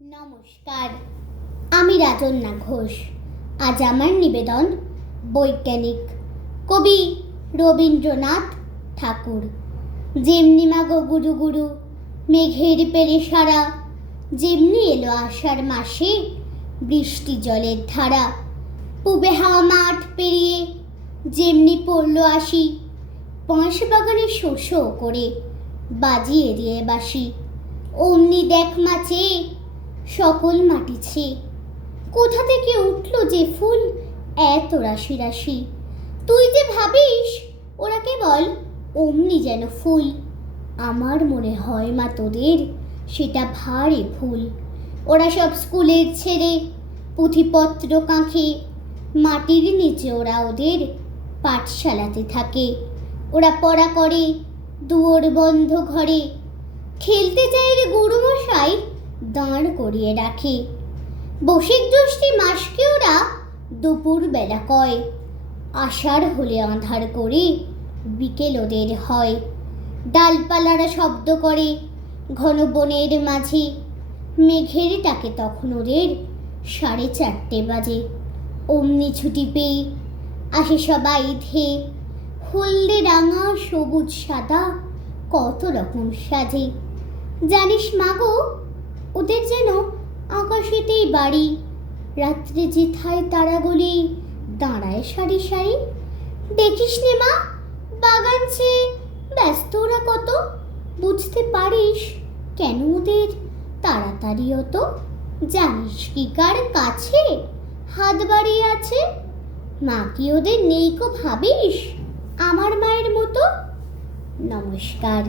নমস্কার, আমি রাজন্যা ঘোষ। আজ আমার নিবেদন বৈজ্ঞানিক কবি রবীন্দ্রনাথ ঠাকুর। যেমনি মাগো গুরু গুরু মেঘের পেরে সারা, যেমনি এলো আষাঢ় মাসে বৃষ্টি জলের ধারা। পুবে হাওয়া মাঠ পেরিয়ে যেমনি পড়লো আসি, বাঁশ বাগানে শোষো করে বাজিয়ে দিয়ে বাসি। অমনি দেখ মাছে সকল মাটিছে, কোথা থেকে উঠলো যে ফুল এত রাশি রাশি। তুই যে ভাবিস ওরা কেবল অমনি যেন ফুল, আমার মনে হয় মা তোদের সেটা ভারী ভুল। ওরা সব স্কুলের ছেড়ে পুঁথিপত্র কাঁখে, মাটির নিচে ওরা ওদের পাঠশালাতে থাকে। ওরা পড়া করে দুয়ার বন্ধ ঘরে, খেলতে চাইলে গুরুমশাই দাঁড় করিয়ে রাখে। বৈশাখ জ্যৈষ্ঠী মাসকে ওরা দুপুর বেলা কয়, আষাঢ় হলে আঁধার করে বিকেল ওদের হয়। ডালপালারা শব্দ করে ঘন বনের মাঝে, মেঘের ডাকে তখন ওদের 4:30 বাজে। অমনি ছুটি পেয়ে আসে সবাই ধেয়ে, হলদে রাঙা সবুজ সাদা কত রকম সাজে। জানিস মাগো ওদের যেন আকাশেতেই বাড়ি, রাত্রে যেথায় তারাগুলি দাঁড়ায় সারি সারি। দেখিস নে মা বাগান চেয়ে ব্যস্ত ওরা কত, বুঝতে পারিস কেন ওদের তাড়াতাড়ি অত। জানিস কি কার কাছে হাত বাড়িয়ে আছে, মা কি ওদের নেই কো ভাবিস আমার মায়ের মতো। নমস্কার।